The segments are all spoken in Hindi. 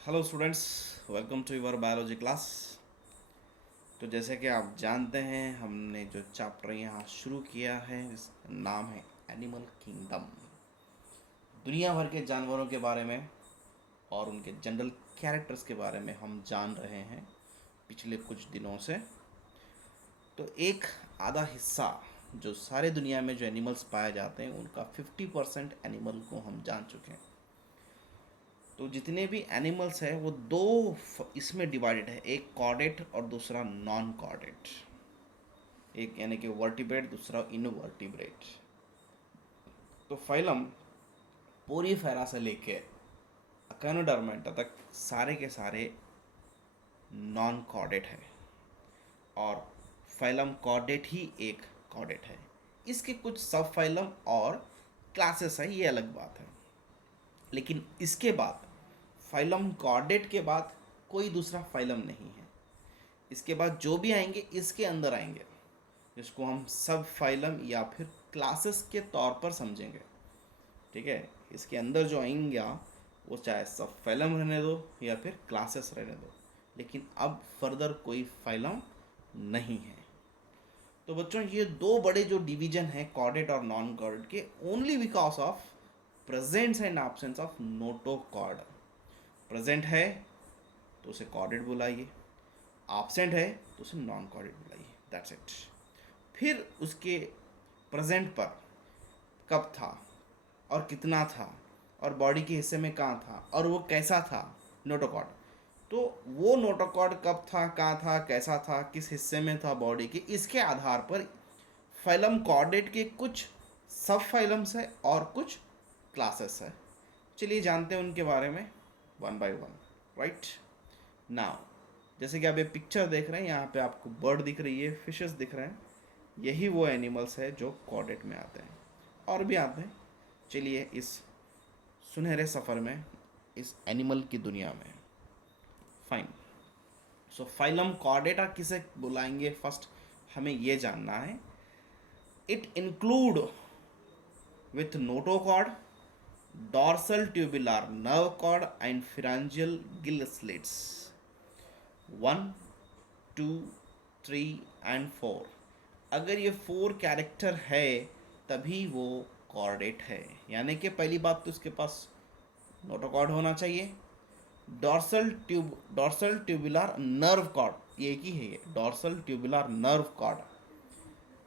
Hello students, welcome to your biology class. तो जैसे कि आप जानते हैं, हमने जो चैप्टर यहाँ शुरू किया है इसका नाम है एनिमल किंगडम। दुनिया भर के जानवरों के बारे में और उनके जनरल कैरेक्टर्स के बारे में हम जान रहे हैं पिछले कुछ दिनों से। तो एक आधा हिस्सा जो सारे दुनिया में जो एनिमल्स पाए जाते हैं उनका 50% एनिमल को हम जान चुके हैं। तो जितने भी एनिमल्स हैं वो इसमें डिवाइडेड है, एक कॉर्डेट और दूसरा नॉन कॉर्डेट। एक यानी कि वर्टिब्रेट, दूसरा इनवर्टिब्रेट। तो फाइलम पोरीफेरा से लेके अकेनोडर्मेंटा तक सारे के सारे नॉन कॉर्डेट है और फाइलम कॉर्डेट ही एक कॉर्डेट है। इसके कुछ सब फाइलम और क्लासेस है, ये अलग बात है। लेकिन इसके बाद फाइलम कॉर्डेट के बाद कोई दूसरा फाइलम नहीं है। इसके बाद जो भी आएंगे इसके अंदर आएंगे, जिसको हम सब फाइलम या फिर क्लासेस के तौर पर समझेंगे। ठीक है, इसके अंदर जो आएंगे वो चाहे सब फाइलम रहने दो या फिर क्लासेस रहने दो, लेकिन अब फर्दर कोई फाइलम नहीं है। तो बच्चों, ये दो बड़े जो डिवीजन है कॉर्डेट और नॉन कॉर्डेट के, only because of presence and absence of notochord. Present है तो उसे कॉर्डेट बुलाइए, एब्सेंट है तो उसे नॉन कॉर्डेट बुलाइए, दैट्स इट। फिर उसके प्रेजेंट पर कब था और कितना था और बॉडी के हिस्से में कहाँ था और वो कैसा था, नोटोकॉर्ड। तो वो नोटोकॉर्ड कब था, कहाँ था, कैसा था, किस हिस्से में था बॉडी के, इसके आधार पर फाइलम कॉर्डेट के कुछ सब फाइलम्स है और कुछ क्लासेस है। चलिए जानते हैं उनके बारे में one by one. Right now, जैसे कि आप ये पिक्चर देख रहे हैं, यहाँ पे आपको बर्ड दिख रही है, फिशेस दिख रहे हैं। यही वो एनिमल्स है जो कॉर्डेट में आते हैं, और भी आते हैं। चलिए इस सुनहरे सफ़र में इस एनिमल की दुनिया में। फाइन। सो फाइलम कॉर्डेटा किसे बुलाएंगे, फर्स्ट हमें ये जानना है। It include with notochord, dorsal tubular nerve cord and pharyngeal gill slits 1, 2, 3 and 4। अगर ये 4 कैरेक्टर है तभी वो कॉर्डेट है। यानी कि पहली बात तो इसके पास नोटोकॉर्ड होना चाहिए, डॉर्सल ट्यूबुलर नर्व कॉर्ड, ये ही है ये डॉर्सल ट्यूबुलर नर्व कॉर्ड,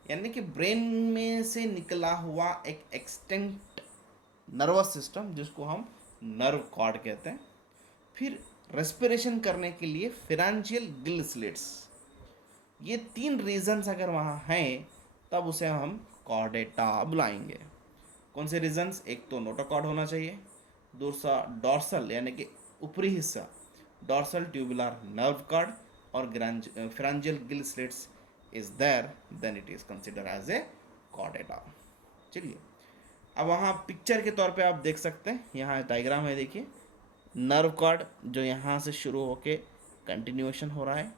यानी कि ब्रेन में से निकला हुआ एक एक्सटेंट नर्वस सिस्टम जिसको हम नर्व कॉर्ड कहते हैं। फिर रेस्पिरेशन करने के लिए फिरेंजियल गिल स्लिट्स। ये 3 रीजन्स अगर वहाँ हैं तब उसे हम कॉर्डेटा बुलाएंगे। कौन से रीजन्स? एक तो नोटोकॉर्ड होना चाहिए, दूसरा डॉर्सल यानी कि ऊपरी हिस्सा डॉर्सल ट्यूबुलर नर्व कॉर्ड, और pharyngeal gill slits is there, then it is consider as a Chordata. चलिए अब वहाँ पिक्चर के तौर पे आप देख सकते हैं, यहाँ डायग्राम है, देखिए नर्व कॉर्ड जो यहाँ से शुरू होके कंटिन्यूएशन हो रहा है,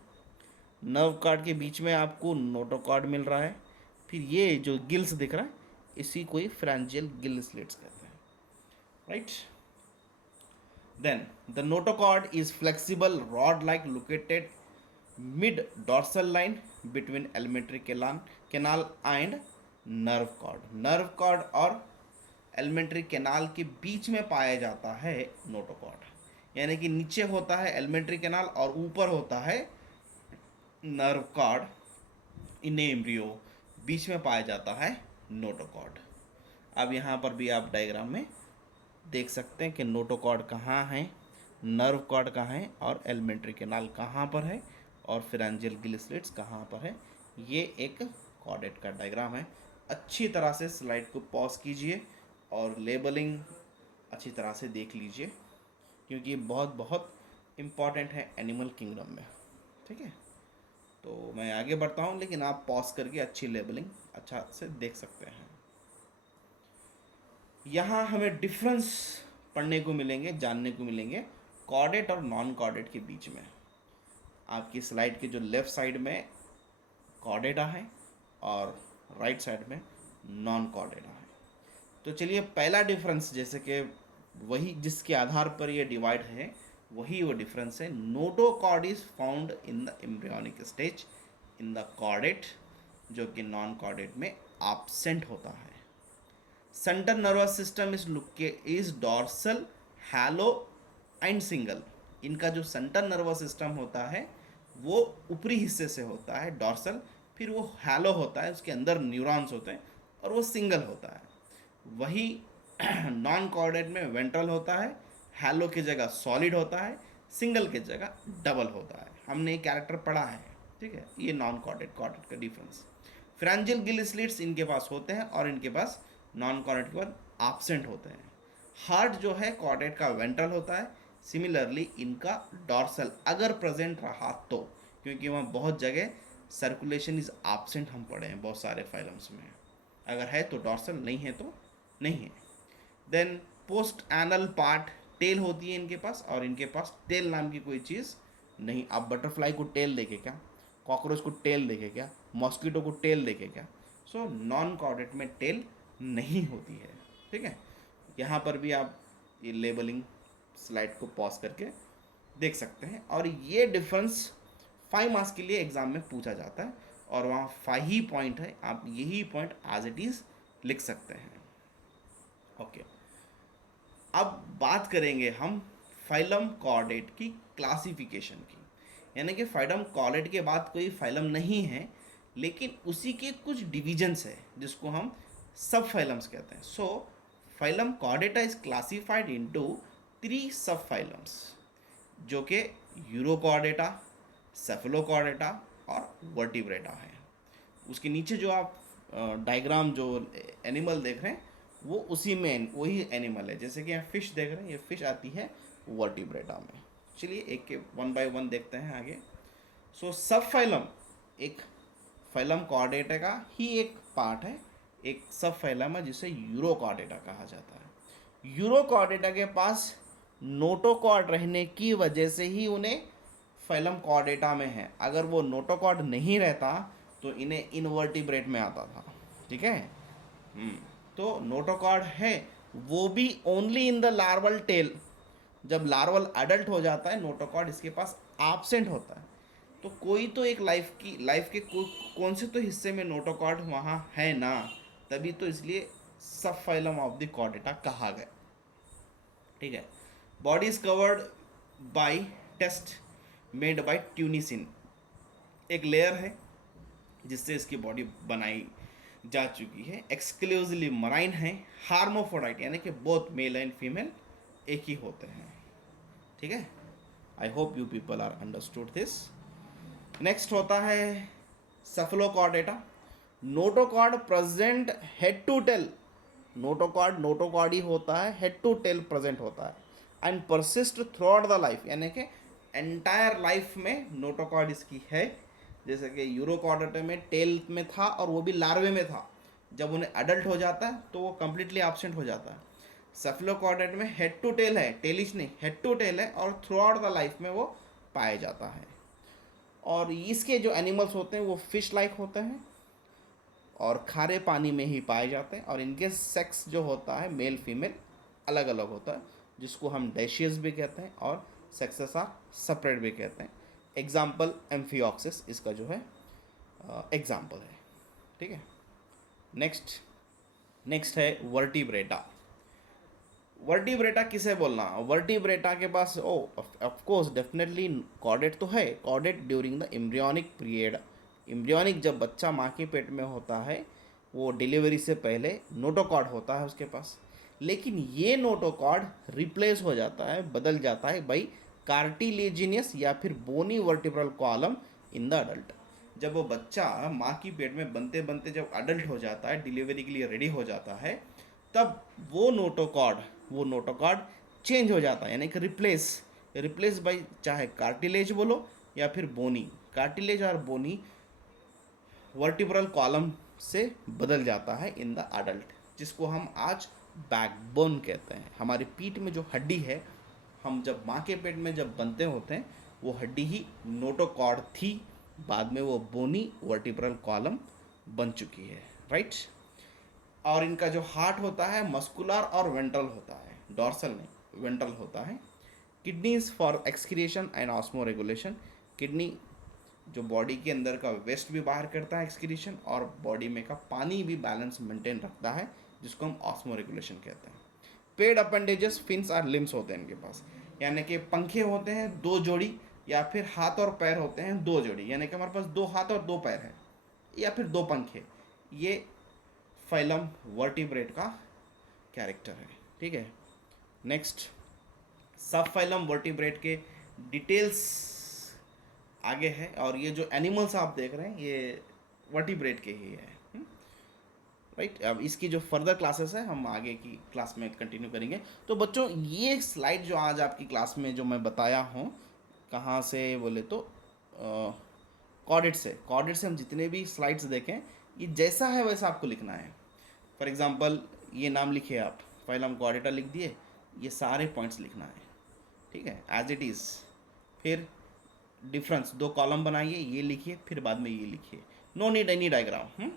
नर्व कॉर्ड के बीच में आपको नोटोकॉर्ड मिल रहा है, फिर ये जो गिल्स दिख रहा है इसी को ही फ्रेंजियल गिल स्लिट्स कहते हैं। Right, then the notochord is flexible rod like located mid dorsal line between alimentary canal and nerve cord. Nerve cord और एलिमेंट्री कैनाल के बीच में पाया जाता है नोटोकॉर्ड, यानी कि नीचे होता है एलिमेंट्री कैनाल और ऊपर होता है नर्व कॉर्ड इन एम्ब्रियो, बीच में पाया जाता है नोटोकॉर्ड। अब यहाँ पर भी आप डायग्राम में देख सकते हैं कि नोटोकॉर्ड कहाँ है, नर्व कॉर्ड कहाँ है और एलिमेंट्री कैनाल कहाँ पर है और फिरेंजियल गिल स्लिट्स कहाँ पर है। ये एक कॉर्डेट का डायग्राम है। अच्छी तरह से स्लाइड को पॉज कीजिए और लेबलिंग अच्छी तरह से देख लीजिए, क्योंकि ये बहुत बहुत इम्पॉर्टेंट है एनिमल किंगडम में। ठीक है, तो मैं आगे बढ़ता हूँ, लेकिन आप पॉज करके अच्छी लेबलिंग अच्छा से देख सकते हैं। यहाँ हमें डिफरेंस पढ़ने को मिलेंगे, जानने को मिलेंगे कॉर्डेट और नॉन कॉर्डेट के बीच में। आपकी स्लाइड के जो लेफ़्ट साइड में कॉर्डेटा है और राइट साइड में नॉन कॉर्डेटा है। तो चलिए पहला डिफरेंस, जैसे कि वही जिसके आधार पर ये डिवाइड है, वही वो डिफरेंस है। Notochord is found in the embryonic stage in the chordate, जो कि नॉन कॉर्डेट में एब्सेंट होता है। Central nervous system is dorsal, hello and single. इनका जो सेंट्रल नर्वस सिस्टम होता है वो ऊपरी हिस्से से होता है, डॉर्सल, फिर वो हैलो होता है, उसके अंदर न्यूरॉन्स होते हैं, और वो सिंगल होता है। वही नॉन कॉर्डेट में वेंट्रल होता है, हैलो की जगह सॉलिड होता है, सिंगल की जगह डबल होता है। हमने ये कैरेक्टर पढ़ा है, ठीक है। ये नॉन कॉर्डेट कॉर्डेट का डिफरेंस। फ्रैंजिल गिल स्लिट्स इनके पास होते हैं और इनके पास नॉन कॉर्डेट के बाद एब्सेंट होते हैं। हार्ट जो है कॉर्डेट का वेंट्रल होता है, सिमिलरली इनका डॉर्सल अगर प्रेजेंट रहा तो, क्योंकि वहाँ बहुत जगह सर्कुलेशन इज एब्सेंट हम पढ़े हैं बहुत सारे फाइलम्स में। अगर है तो डॉर्सल, नहीं है तो नहीं है। Then post anal part, tail होती है इनके पास, और इनके पास टेल नाम की कोई चीज़ नहीं। आप बटरफ्लाई को टेल देखे क्या, कॉकरोच को टेल देखे क्या, मॉस्किटो को टेल देखे क्या? सो नॉन कॉर्डेट में टेल नहीं होती है, ठीक है। यहाँ पर भी आप ये लेबलिंग स्लाइड को पॉज करके देख सकते हैं। और ये डिफरेंस 5 मार्क्स के लिए एग्जाम में पूछा जाता है, और वहाँ 5 ही पॉइंट है, आप यही पॉइंट एज इट इज़ लिख सकते हैं। ओके, अब बात करेंगे हम फाइलम कॉर्डेट की क्लासिफिकेशन की। यानी कि फाइलम कॉर्डेट के बाद कोई फाइलम नहीं है, लेकिन उसी के कुछ डिविजन्स है जिसको हम सब फाइलम्स कहते हैं। So phylum Chordata is classified into 3 sub phylums, जो कि यूरोकॉर्डेटा, सेफलोकॉर्डेटा और वर्टिब्रेटा है। उसके नीचे जो आप डायग्राम जो एनिमल देख रहे हैं वो उसी में वही एनिमल है। जैसे कि यहाँ फिश देख रहे हैं, ये फिश आती है वर्टिब्रेटा में। चलिए एक के 1 बाय 1 देखते हैं आगे। सो सब फाइलम एक फाइलम कॉर्डेटा का ही एक पार्ट है, एक सब फाइलम है जिसे यूरोकॉर्डेटा कहा जाता है। यूरोकॉर्डेटा के पास नोटोकॉर्ड रहने की वजह से ही उन्हें फाइलम कॉर्डेटा में है। अगर वो नोटोकॉर्ड नहीं रहता तो इन्हें इनवर्टिब्रेट में आता था, ठीक है। तो नोटोकॉर्ड है, वो भी only in the larval tail. जब लार्वल अडल्ट हो जाता है नोटोकॉर्ड इसके पास एब्सेंट होता है। तो कोई तो एक लाइफ के कौन से तो हिस्से में नोटोकॉर्ड वहाँ है ना, तभी तो इसलिए सब फाइलम ऑफ द कॉर्डेटा कहा गया, ठीक है। Body is covered by test made by tunicin, एक लेयर है जिससे इसकी बॉडी बनाई जा चुकी है। एक्सक्लूसिवली मराइन है, हार्मोफोडाइट यानी कि बोथ मेल एंड फीमेल एक ही होते हैं, ठीक है। I hope you people are understood this. Next होता है Cephalochordata. Notochord present head to tail, notochord ही होता है, हेड टू टेल प्रेजेंट होता है, and persist throughout the life, यानी कि एंटायर लाइफ में नोटोकॉर्ड इसकी है। जैसे कि यूरोकॉर्डेटा में टेल में था और वो भी लार्वे में था, जब उन्हें अडल्ट हो जाता है तो वो कम्प्लीटली एब्सेंट हो जाता है। सेफलोकॉर्डेट में हेड टू टेल है, टेलिश नहीं, हेड टू टेल है, और थ्रू आउट द लाइफ में वो पाया जाता है। और इसके जो एनिमल्स होते हैं वो फिश लाइक होते हैं और खारे पानी में ही पाए जाते हैं, और इनके सेक्स जो होता है मेल फीमेल अलग अलग होता है, जिसको हम डेशियस भी कहते हैं और सेक्सेस आर सेपरेट भी कहते हैं। एग्जाम्पल एम्फिऑक्सिस इसका जो है एग्जाम्पल है, ठीक है। नेक्स्ट है वर्टिब्रेटा। वर्टिब्रेटा किसे बोलना, वर्टिब्रेटा के पास ऑफ कोर्स डेफिनेटली कॉर्डेट तो है। Chordate during the embryonic period, embryonic जब बच्चा माँ के पेट में होता है वो डिलीवरी से पहले नोटोकॉर्ड होता है उसके पास, लेकिन ये नोटोकॉर्ड रिप्लेस हो जाता है, बदल जाता है बाई कार्टिलेजिनियस या फिर bony vertebral column in the adult. जब वो बच्चा माँ की पेट में बनते बनते जब अडल्ट हो जाता है, डिलीवरी के लिए रेडी हो जाता है, तब वो नोटोकॉर्ड चेंज हो जाता है, यानी कि रिप्लेस बाई चाहे कार्टिलेज बोलो या फिर बोनी, कार्टिलेज और बोनी वर्टिब्रल कॉलम से बदल जाता है इन द अडल्ट, जिसको हम आज बैकबोन कहते हैं। हमारी पीठ में जो हड्डी है, हम जब माँ के पेट में जब बनते होते हैं वो हड्डी ही नोटोकॉर्ड थी, बाद में वो बोनी वर्टिब्रल कॉलम बन चुकी है, राइट। और इनका जो हार्ट होता है मस्कुलर और वेंट्रल होता है, डॉर्सल नहीं वेंट्रल होता है। Kidneys for excretion and osmo regulation. Kidney जो बॉडी के अंदर का वेस्ट भी बाहर करता है एक्सक्रीशन, और बॉडी में का पानी भी बैलेंस मेंटेन रखता है, जिसको हम ऑस्मो रेगुलेशन कहते हैं। पेड अपेंडेजेस फिन्स और लिम्स होते हैं इनके पास, यानी कि पंखे होते हैं दो जोड़ी, या फिर हाथ और पैर होते हैं दो जोड़ी, यानी कि हमारे पास दो हाथ और दो पैर हैं, या फिर दो पंखे। ये फाइलम वर्टिब्रेट का कैरेक्टर है, ठीक है। नेक्स्ट, सब फाइलम वर्टिब्रेट के डिटेल्स आगे है, और ये जो एनिमल्स आप देख रहे हैं ये वर्टिब्रेट के ही है, राइट। अब इसकी जो फर्दर क्लासेस है हम आगे की क्लास में कंटिन्यू करेंगे। तो बच्चों, ये स्लाइड जो आज आपकी क्लास में जो मैं बताया हूँ, कहाँ से बोले तो कॉर्डेट से हम जितने भी स्लाइड्स देखें, ये जैसा है वैसा आपको लिखना है। फॉर एग्जांपल ये नाम लिखिए आप, फाइलम कॉर्डेटा लिख दिए, ये सारे पॉइंट्स लिखना है, ठीक है, एज इट इज़। फिर डिफरेंस, दो कॉलम बनाइए, ये लिखिए, फिर बाद में ये लिखिए, नो नीड एनी डायग्राम।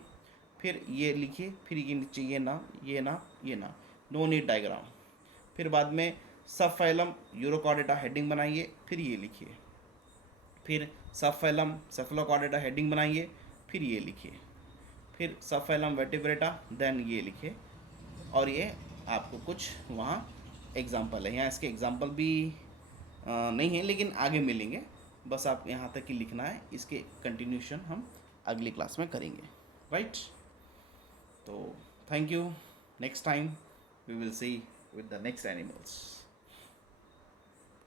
फिर ये लिखिए, फिर ये नीचे ये नाम, ये नाम, ये नाम, नो नीड डायग्राम। फिर बाद में सब फाइलम यूरोकॉर्डेटा हेडिंग बनाइए, फिर ये लिखिए। फिर सब फाइलम सेफलोकॉर्डेटा हेडिंग बनाइए, फिर ये लिखिए। फिर सब फाइलम वर्टिब्रेटा, देन ये लिखिए। और ये आपको कुछ वहाँ एग्जाम्पल है, यहाँ इसके एग्जाम्पल भी नहीं है, लेकिन आगे मिलेंगे। बस आप यहाँ तक ही लिखना है, इसके कंटिन्यूशन हम अगली क्लास में करेंगे, राइट। तो thank you, next time we will see with the next animals.